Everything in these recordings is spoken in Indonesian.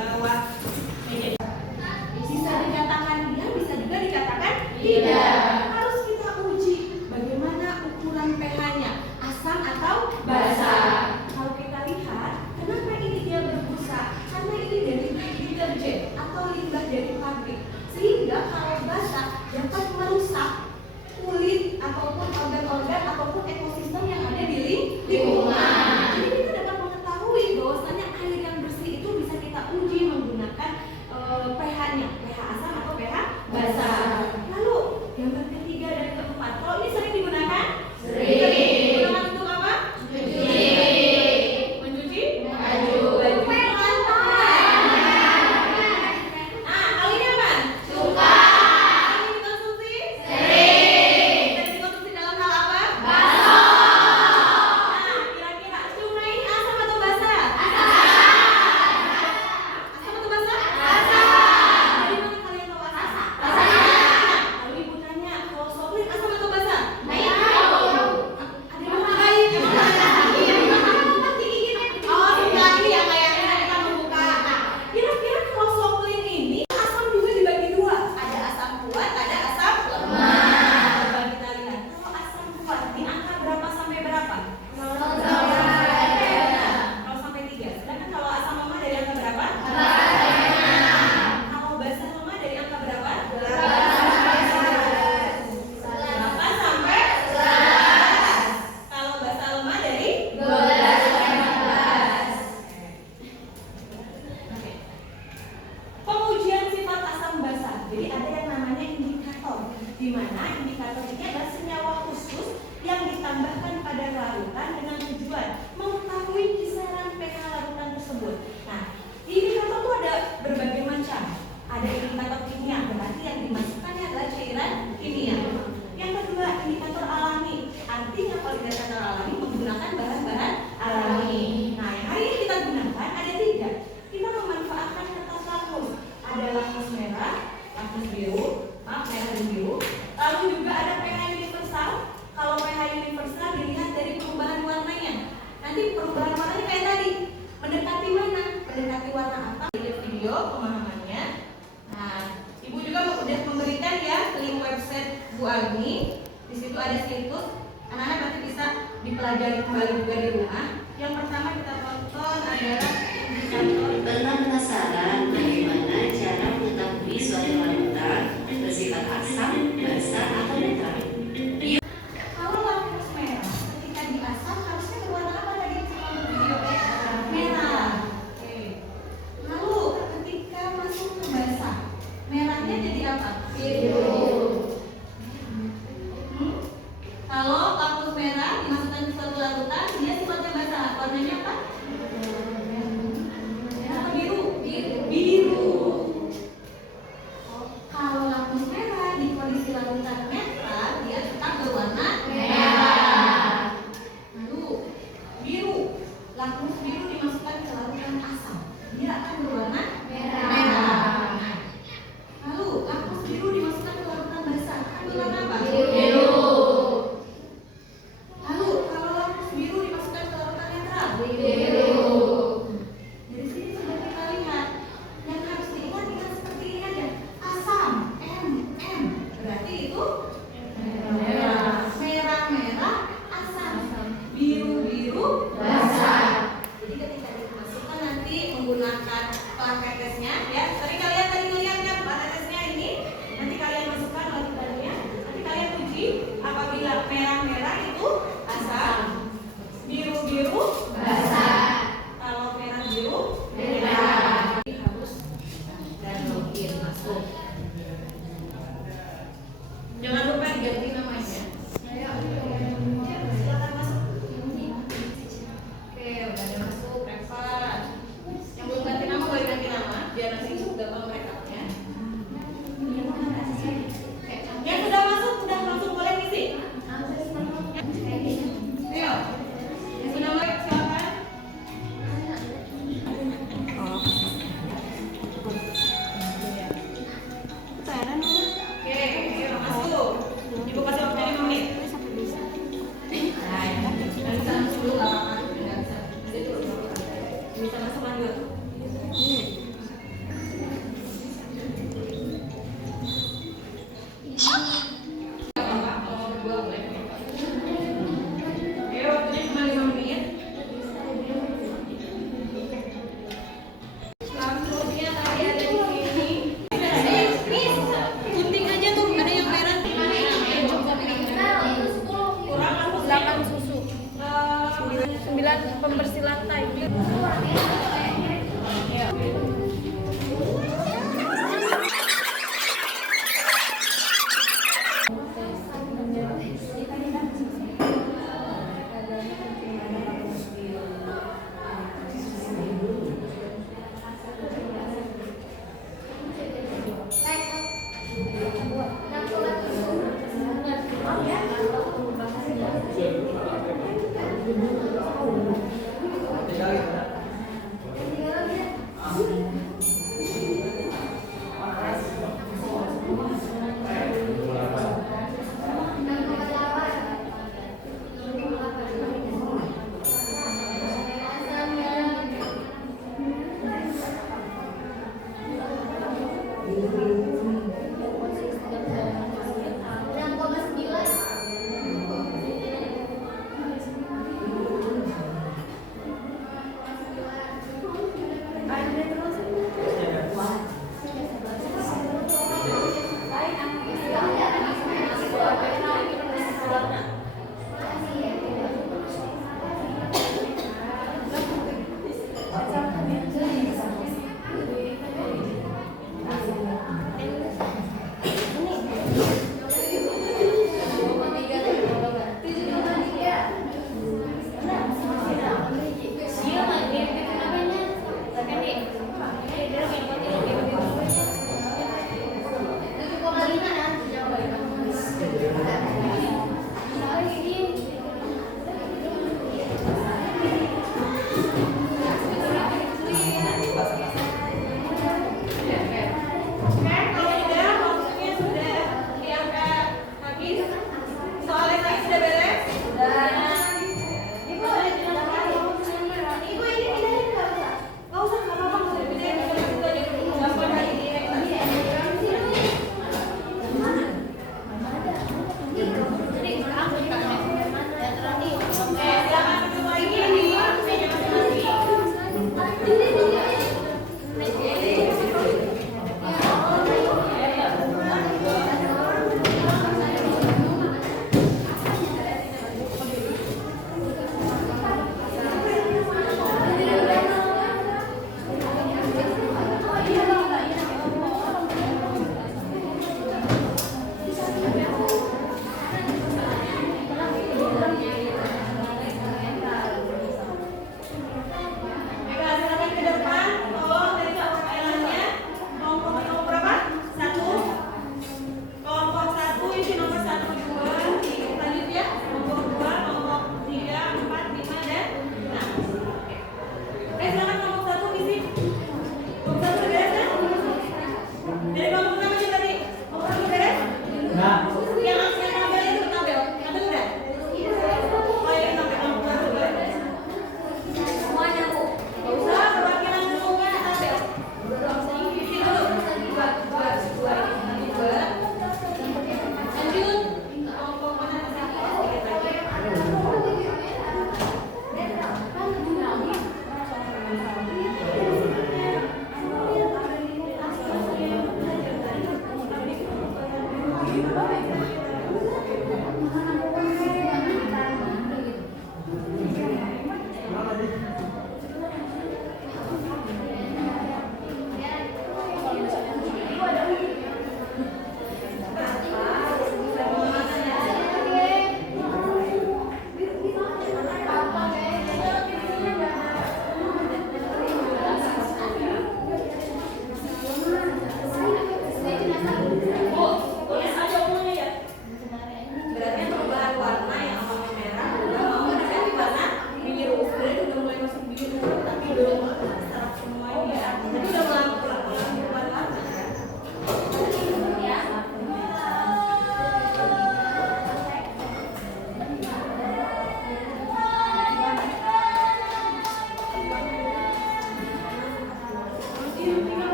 bawah meja. Bisa dikatakan iya, bisa juga dikatakan tidak. Harus kita uji bagaimana ukuran pH-nya, asam atau basa. Kalau kita lihat, kenapa ini dia berbusa? Karena ini dari deterjen atau limbah dari pabrik, sehingga kalau basa dapat merusak kulit ataupun organ-organ ataupun ekosistem yang ada di lingkungan. Jadi kita dapat mengetahui bahwasannya air yang bersih itu bisa kita uji menggunakan pH-nya, pH asam atau pH basa. Lalu gambar ketiga dan keempat, kalau ini sering digunakan? Sering. Digunakan untuk apa? Mencuci. Mencuci? Baju. Nah, kali ini apa? Cuka. Ini dikonsumsi? Sering. Dan dikonsumsi dalam hal apa? Bakso. Nah, kira-kira cuka ini asam atau basa? Asam. Asam atau basa? Asam. Dari mana kalian tahu asam? Basa. Lalu ibu tanya, kalau soplin asam atau basa? Ada yang mau lain? Oh, sekali ya kayaknya kita membuka. Nah, kira-kira kalau soplin ini asam juga dibagi dua. Ada asam kuat, ada asam lemah. Coba kita lihat. Kalau asam kuat di angka berapa sampai berapa? 0 sampai 3. Sedangkan kalau asam lemah dari angka berapa? Kalau basa lemah dari angka berapa? 8 sampai 11. Kalau basa lemah dari 12 sampai 14. Oke. Pengujian sifat asam basa. Jadi ada yang namanya indikator, di mana indikator ini adalah senyawa khusus yang ditambahkan pada larutan dengan tujuan mengetahui kisaran pH larutan tersebut. Nah, indikator itu ada berbagai macam. Ada indikator kimia, berarti yang dimasukkannya adalah cairan kimia. Yang kedua, indikator alami. Artinya kalau indikator alami menggunakan bahan-bahan alami. Nah, yang hari ini kita gunakan ada 3. Kita memanfaatkan kertas lakmus. Ada lakmus merah, lakmus biru, merah dan biru. Lalu juga ada pH universal. Kalau pH universal dilihat dari perubahan warnanya. Nanti perubahan warnanya kayak tadi. Mendekati mana? Mendekati warna apa? Lihat video pemahamannya. Nah, ibu juga sudah memberikan ya link website Bu Agni. Di situ ada situs. Anak-anak nanti bisa dipelajari kembali juga di rumah. Yang pertama kita tonton adalah indikator. Pernah penasaran bagaimana cara mengetahui suatu larutan bersifat asam, basa, atau netral? Kalau lakmus merah ketika diasam harusnya berwarna apa tadi sama video? Merah. Oke. Lalu ketika masuk ke basa, merahnya jadi apa? Biru. Kalau lakmus merah dimasukkan ke suatu larutan, dia sifatnya basa. Warnanya apa? Merah atau biru? Biru. Kalau lakmus merah di kondisi larutan netral, dia tetap berwarna merah. Lalu biru, lakmus biru dimasukkan ke larutan asam, dia akan berwarna merah. Lalu lakmus biru dimasukkan ke larutan basa, akan berwarna apa? Biru. Lalu kalau lakmus biru dimasukkan ke larutan netral, biru. Dari sini sudah kita lihat. Yang harus diingat seperti ini aja. Asam, M. Berarti itu merah. Merah, asam. Biru, basa. Jadi ketika dimasukkan nanti menggunakan pakai tesnya ya. Tadi kalian lihat kan pakai tesnya ini. Nanti kalian masukkan larutannya. Nanti kalian uji apabila merah itu asam. Biru, basa. Kalau merah biru, merah. Harus dan login masuk. Jangan lupa diganti namanya. Silakan masuk. Oke, udah ada masuk. Reva. Yang belum ganti nama boleh ganti nama biar nanti gampang mereka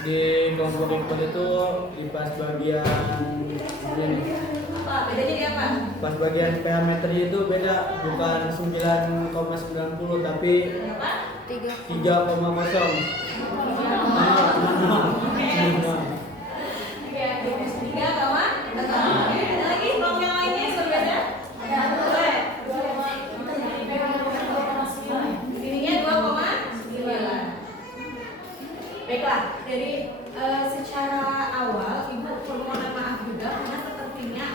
Di kelompok input itu di pas bagian ini. Apa? Bedanya di apa? Pas bagian pH meternya itu beda, bukan 9,90 tapi Berapa? 3,0. Oke, 3, oke. Ada lagi kelompok yang lainnya berbeda? Boleh. Ininya 2,9. Baiklah, jadi secara awal Ibu perlu mohon maaf juga karena sepertinya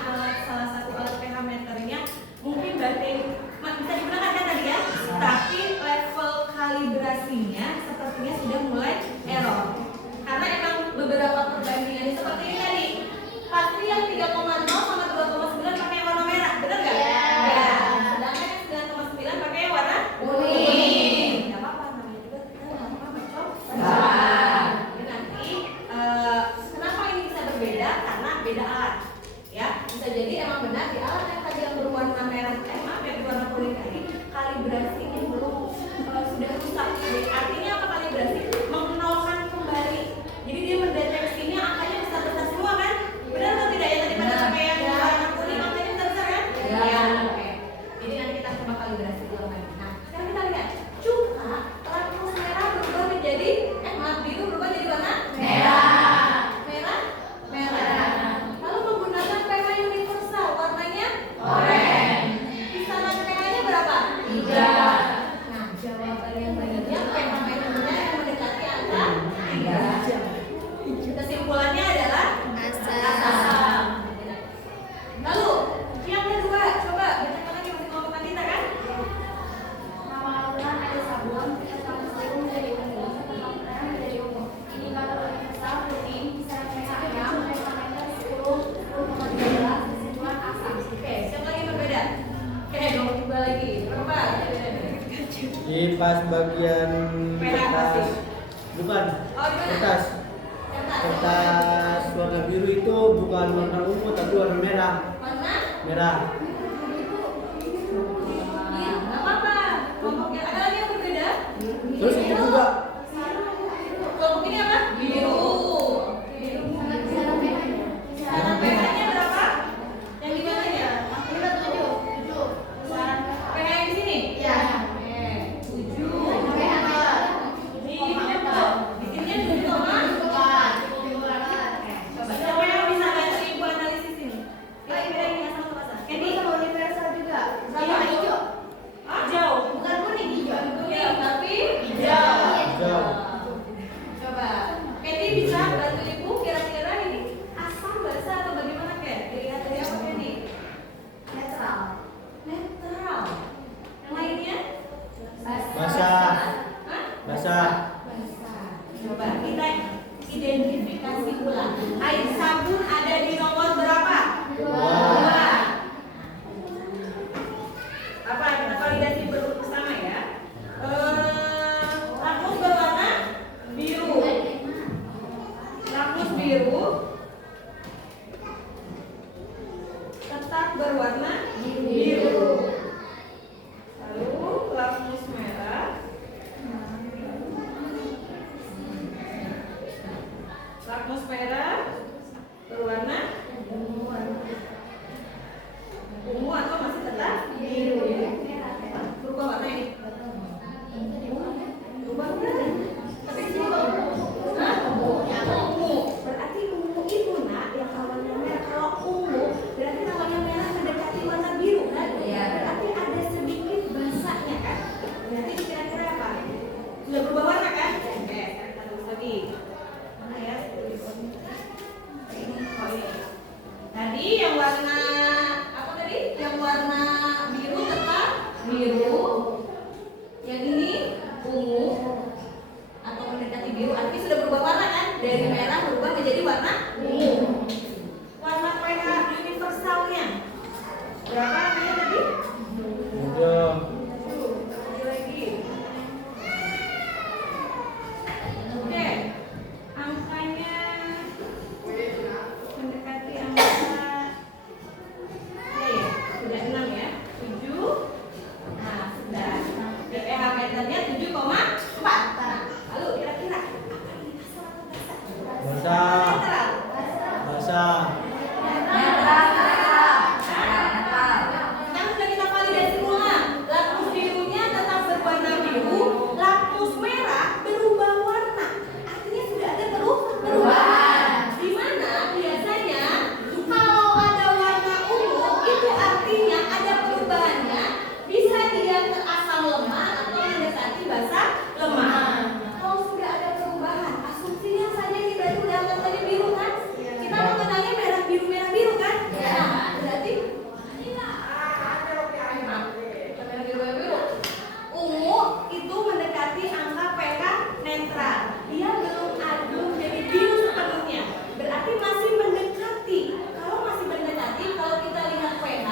salah satu alat pH meternya mungkin bisa digunakan kan tadi ya, tapi level kalibrasinya sepertinya sudah mulai error. Karena emang beberapa perbandingan seperti ini tadi, pasti yang 3,0 sama 2,9 pakai yang warna merah, benar nggak? Ya. Sedangkan yang 9,9 pakai yang warna kuning. Nggak apa-apa, namanya juga kita nggak apa-apa mencoba. Jadi nanti kenapa ini bisa berbeda? Karena beda alat. Ya, bisa jadi emang benar di alat yang tadi yang berwarna merah, yang berwarna kuning tadi kalibrasinya belum sudah rusak. Jadi, artinya apa kalibrasi? Mengenolkan kembali. Jadi dia mendeteksinya angkanya besar-besar semua kan? Benar atau tidak ya tadi pada pakai yang warna kuning angkanya besar-besar kan? Ya. Oke. Jadi nanti kita coba kalibrasi dulu lagi. Nah, sekarang kita lihat cuka lampu merah berubah menjadi biru berubah jadi warna merah. Lalu menggunakan pH universal warnanya oranye. Kisaran pH-nya berapa? 3. Nah, jawaban yang benar pH meternya yang mendekati angka 3. Kesimpulannya adalah asam. Lalu yang kedua, coba bacakan lagi masih kelompok Kandita kan? Nama alunan ada sabun, terus serum menjadi ungu, tetap merah menjadi ungu. Indikator universal kuning, kisaran pH 6, parameter 10, 10,13, kesimpulan asam. Oke, siapa lagi berbeda? Oke, dong coba lagi. Berapa? Di pas bagian Merah pasti. bukan Oh, di mana? kertas warna biru itu bukan warna ungu tapi warna merah. Warna? Merah. Iya, nggak apa-apa. Kelompok yang ada lagi yang berbeda? Terus itu juga Kelompok ini apa? Biru. Kisaran pH-nya berapa? Yang di mana ya? pH yang di sini? Iya. 7. Di sini berapa? Di sini 7,4. Coba siapa yang bisa bantu Ibu analisis ini? Ini bedanya asal atau basa? Candy? universal juga. Berapa? Hijau. Hijau. Bukan kuning, hijau. Kuning, tapi hijau. hijau. Coba, Candy bisa bantu Ibu kira-kira ini asam basa atau bagaimana Ken? Dilihat dari apa Candy? Netral. Netral. Yang lainnya? Basah. Hah? Basah. Basah. Coba kita identifikasi ulang. Air sabun ada di nomor berapa? 2. Apa kita validasi bersama ya? Lakmus berwarna biru. Lakmus biru. Ketat berwarna biru. Lalu lakmus merah. Lakmus merah berwarna ungu atau masih tetap biru. Berubah warna ini. Berubah warna. Tapi ini ungu. Berarti ungu itu nak yang awalnya merah. Kalau ungu berarti awalnya merah mendekati warna biru kan? Berarti ada sedikit basahnya kan? Berarti kira-kira apa? Sudah berubah warna kan? Oke, kita tulis lagi. Mana ya? Oh ini. Tadi yang warna apa tadi? Yang warna biru tetap biru. Yang ini ungu atau mendekati biru. Artinya sudah berubah warna kan? Dari merah berubah menjadi warna ungu. Warna pH universalnya berapa namanya tadi? Hijau. Lagi. Oke. Angkanya mendekati angka Basah. Netral. Basah. Sekarang sudah kita validasi ulang. Lakmus birunya tetap berwarna biru, lakmus merah berubah warna. Artinya sudah ada perubahan. Di mana biasanya kalau ada warna ungu itu artinya ada perubahannya. Bisa dia terasam lemah atau mendekati basah lemah. Kalau sudah ada perubahan, asumsinya saja ini berarti udah anggap tadi biru kan? Kita mengenalnya merah biru kan? Nah, berarti ungu itu mendekati angka pH netral. Dia belum jadi biru sepenuhnya. Berarti masih mendekati. Kalau masih mendekati, kalau kita lihat pH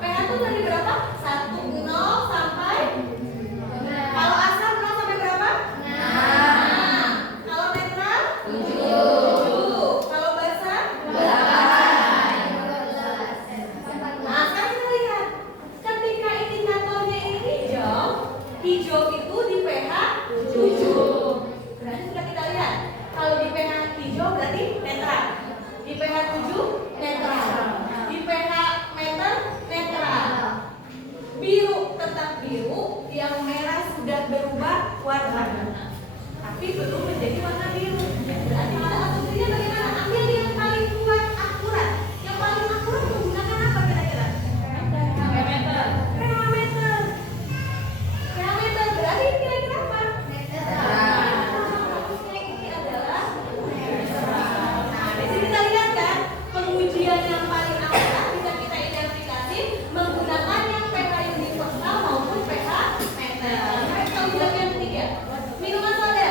itu dari berapa? 1,0 sampai kalau asam 0 sampai berapa? 6. Kalau netral 7. Kalau basah 8. Nah, sekarang kita lihat. Ketika indikatornya ini hijau itu di pH 7. Berarti sudah kita lihat. Kalau di pH hijau berarti netral. Di pH 7 netral. Di pH meter netral. Biru tetap biru, yang merah sudah berubah warna. Tapi belum menjadi warna biru. Berarti kita asumsinya bagaimana? Ambil yang paling kuat akurat. Yang paling akurat menggunakan apa kira-kira? Parameter. Parameter berarti kira-kira apa? Ini adalah. Nah, di sini kita lihat kan pengujian yang paling akurat bisa kita identifikasi menggunakan yang pH universal maupun pH meter. Kita ujian yang ketiga. Minuman soda,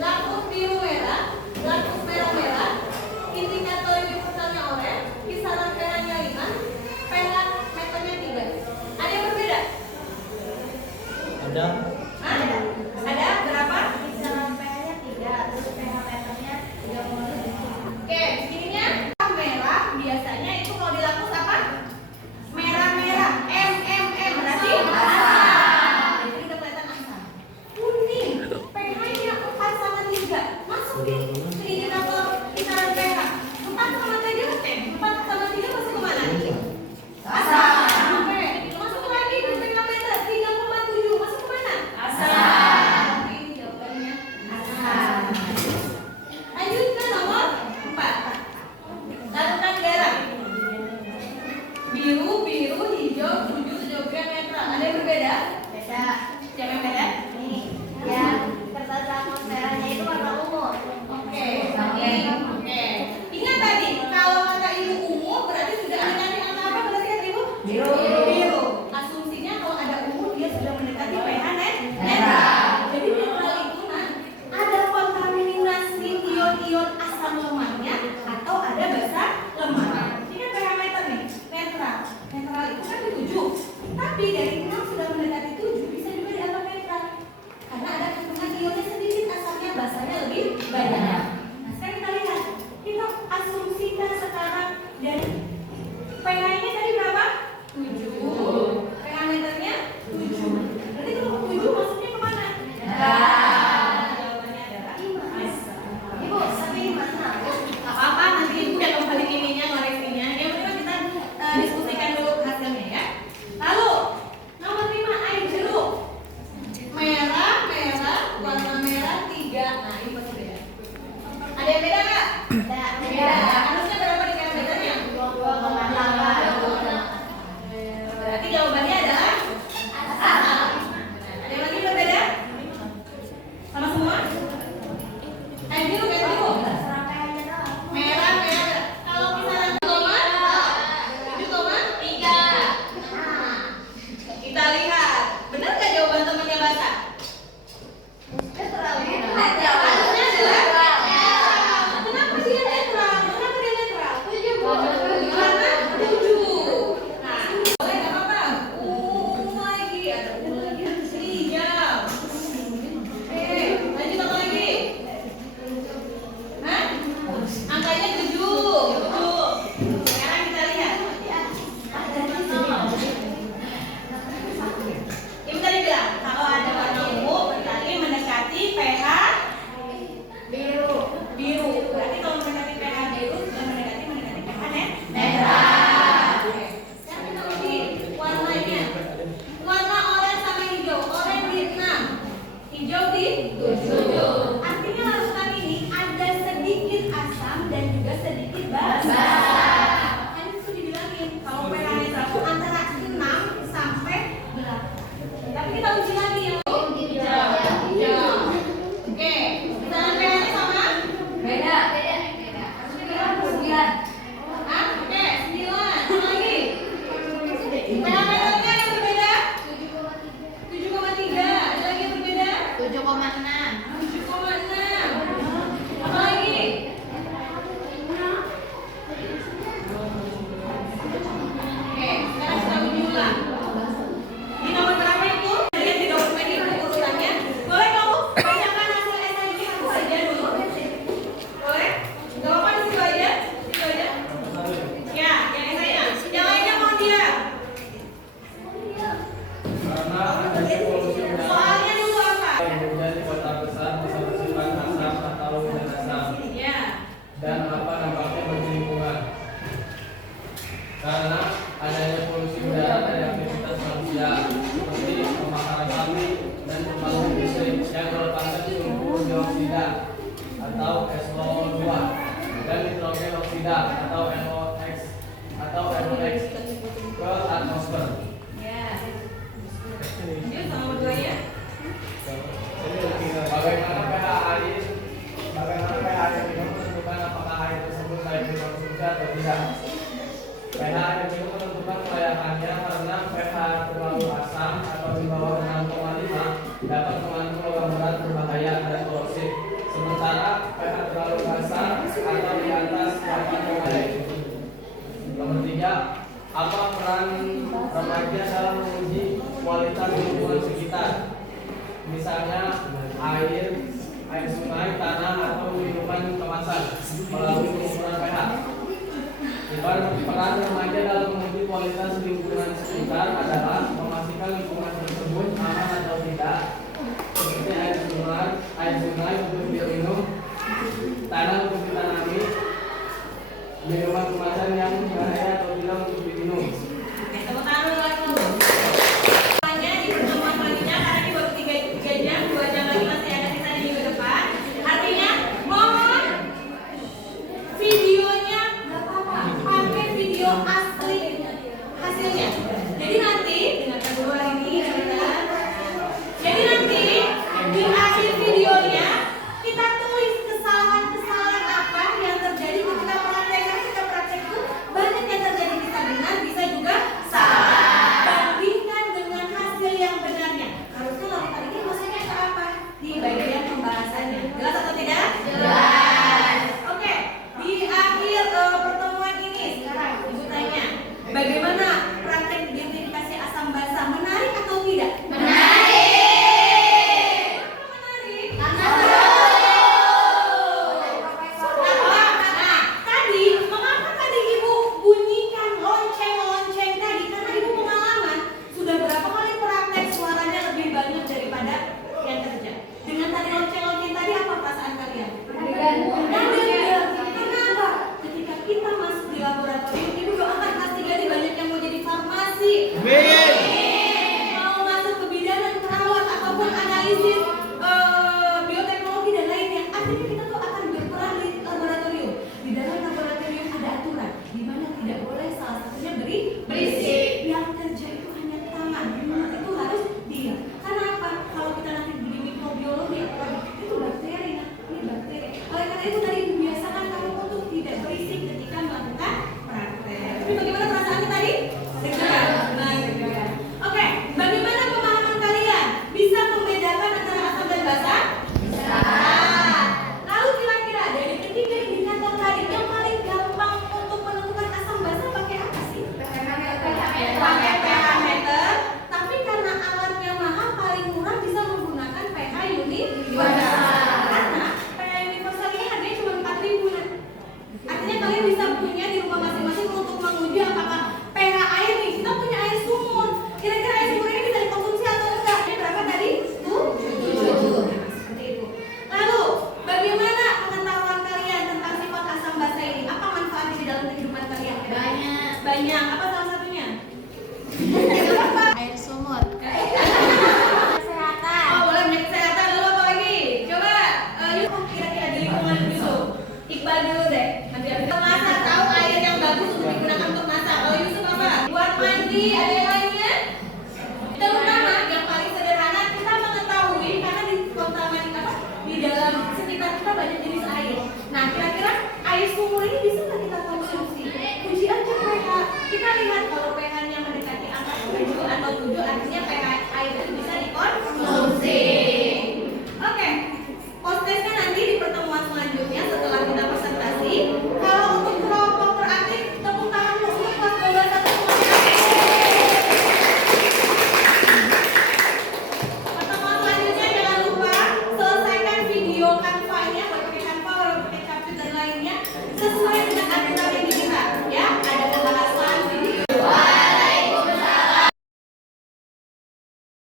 lakmus biru merah, lakmus merah merah, indikator universalnya oranye, kisaran pH-nya 5, pH meternya 3. Ada yang berbeda? Ada. Ada berapa? Kisaran pH-nya 3, terus pH meternya 30. Oke, begininya merah biasanya itu kalau di lakmus apa? Merah-merah, berarti asam. Jadi udah kelihatan asam. Kuning, pH-nya 4 sama 3. Masukin ke indikator kisaran pH. 4 sama 3, 4 sama 3 masuk ke mana? Asam. Oke, masuk lagi ke pH meter 3,7. Masuk ke mana? Asam. Ini jawabannya asam. Lanjut ke nomor 4. Larutan garam. Biru, hijau, 7 juga netral. Ada yang berbeda? Beda. Siapa yang beda? Nih, yang kertas lakmus merahnya itu warna ungu. Oke. Ingat tadi, kalau kata ibu ungu berarti sudah mendekati angka apa berarti kata ibu? Biru. Asumsinya kalau ada ungu dia sudah mendekati pH netral. Jadi netral itu ada kontaminasi ion-ion asam lemahnya atau ada basah lemah. Ini kan pH meter nih, netral. Netral itu kan di 7. Tapi dari 6 sudah mendekati 7 bisa juga dianggap netral. Karena ada kandungan ionnya sedikit, asamnya basahnya lebih banyak. Nah, sekarang kita lihat. Kita asumsikan sekarang dari pH-nya tadi berapa? 7. pH meternya 7. Berarti kalau 7 masuknya kemana? Jawabannya adalah asam. Ibu, tapi mana? Apa-apa, nanti ibu yang kembali ininya, koreksinya. Yang penting kita diskusikan dulu hasilnya ya. Lalu nomor 5 air jeruk. Merah, warna merah 3. Nah, ini pasti beda. Ada yang beda nggak? Beda. Harusnya berapa di parameternya? 2,8. Berarti jawabannya adalah asam. Ada yang lagi berbeda? Sama semua? Air jeruk. Kisaran pH-nya berapa? Merah. Kalau kisaran 7,3. Nah, kita lihat. Benar nggak jawaban temannya Bata? Jawabannya adalah netral. Kenapa dia netral? Kenapa dan apa dampaknya bagi lingkungan. Karena adanya polusi udara dari aktivitas manusia seperti pembakaran pabrik dan pembangkit listrik yang melepaskan sulfur dioksida atau SO2 dan nitrogen oksida atau NOx ke atmosfer. Ya. Lanjut sama berduanya. Bagaimana pH air? Bagaimana pH air minum menentukan apakah air tersebut layak dikonsumsi atau tidak? pH air minum menentukan kelayakannya karena pH terlalu asam atau di bawah 6,5 dapat mengandung logam berat berbahaya dan korosif. Sementara pH terlalu kasar atau di atas 8,5. Nomor 3, apa peran remaja dalam menguji kualitas lingkungan sekitar? Misalnya air sungai, tanah, atau minuman kemasan melalui pengukuran pH. Peran remaja dalam menguji kualitas lingkungan sekitar adalah memastikan lingkungan tersebut aman atau tidak, seperti air sungai untuk diminum, tanah untuk ditanami, minuman kemasan yang berbahaya atau tidak untuk diminum. Oke, tepuk tangan dulu. Semuanya di pertemuan selanjutnya karena ini baru 3 jam, 2 jam lagi masih ada sisa di minggu depan. Artinya mohon videonya nggak apa-apa, pakai video asli hasilnya. Jadi nanti dengarkan dulu hari ini, teman-teman. Jadi nanti di akhir videonya kita tulis kesalahan-kesalahan apa yang terjadi ketika praktek itu banyak yang terjadi bisa benar, bisa juga salah. Bandingkan dengan hasil yang benarnya. Harusnya lautan ini maksudnya ke apa? Di bagian pembahasannya. Jelas atau tidak? Jelas. Oke, di akhir pertemuan ini sekarang ibu tanya, bagaimana praktek identifikasi asam basa? Menarik atau tidak? Menarik. Kenapa menarik? Nah, tadi mengapa tadi ibu bunyikan lonceng-lonceng tadi? Karena ibu pengalaman sudah berapa kali praktek suaranya lebih banyak daripada yang kerja. Dengan tadi lonceng-lonceng tadi apa perasaan kalian? Deg-degan. Kenapa? Ketika kita masuk di laboratorium, ibu doakan kelas 3 nih banyak yang mau jadi farmasi. Mau masuk ke bidan perawat ataupun analisis bioteknologi dan lainnya. Artinya kita tuh akan berperan di laboratorium. Di dalam laboratorium ada aturan di mana tidak boleh salah satunya berisik. Yang kerja itu hanya tangan, mulut itu harus diam. Karena apa? Kalau kita nanti di mikrobiologi itu bakteri, ini bakteri. Oleh karena itu tadi biasakan kamu untuk tidak berisik ketika melakukan praktek. Tapi bagaimana perasaannya tadi? Deg-degan. Nah, deg-degan. Oke, bagaimana pemahaman kalian? Bisa membedakan antara asam dan basa? Bisa. Lalu kira-kira dari ketiga indikator tadi yang paling gampang untuk menentukan asam basa pakai apa sih? Pakai pH meter. Tapi karena alatnya mahal, paling murah bisa menggunakan pH universal. Karena pH universal ini harganya cuma 4.000. Artinya kalian bisa punya di rumah masing-masing untuk menguji apakah pH air nih. Kita punya air sumur. Kira-kira air sumur ini bisa dikonsumsi atau enggak? Ini berapa tadi? 7. Seperti itu. Lalu, bagaimana pengetahuan kalian tentang sifat asam basa ini? Apa manfaatnya di dalam kehidupan kalian? Banyak. Apa salah satunya? Air sumur. Kesehatan. Oh, boleh menjadi kesehatan. Lalu apa lagi? Coba, yuk kira-kira di lingkungan Yusuf. Iqbal dulu deh. Nanti masak, tahu air yang bagus untuk digunakan untuk masak. Kalau Yusuf apa? Buat mandi, ada yang lainnya? Terutama yang paling sederhana kita mengetahui karena di kota Manikapa di dalam sekitar kita banyak jenis air. Nah, kira-kira air sumur ini bisa nggak kita konsumsi? Uji aja pH. Kita lihat kalau pH-nya mendekati angka 7 atau 7 artinya pH air itu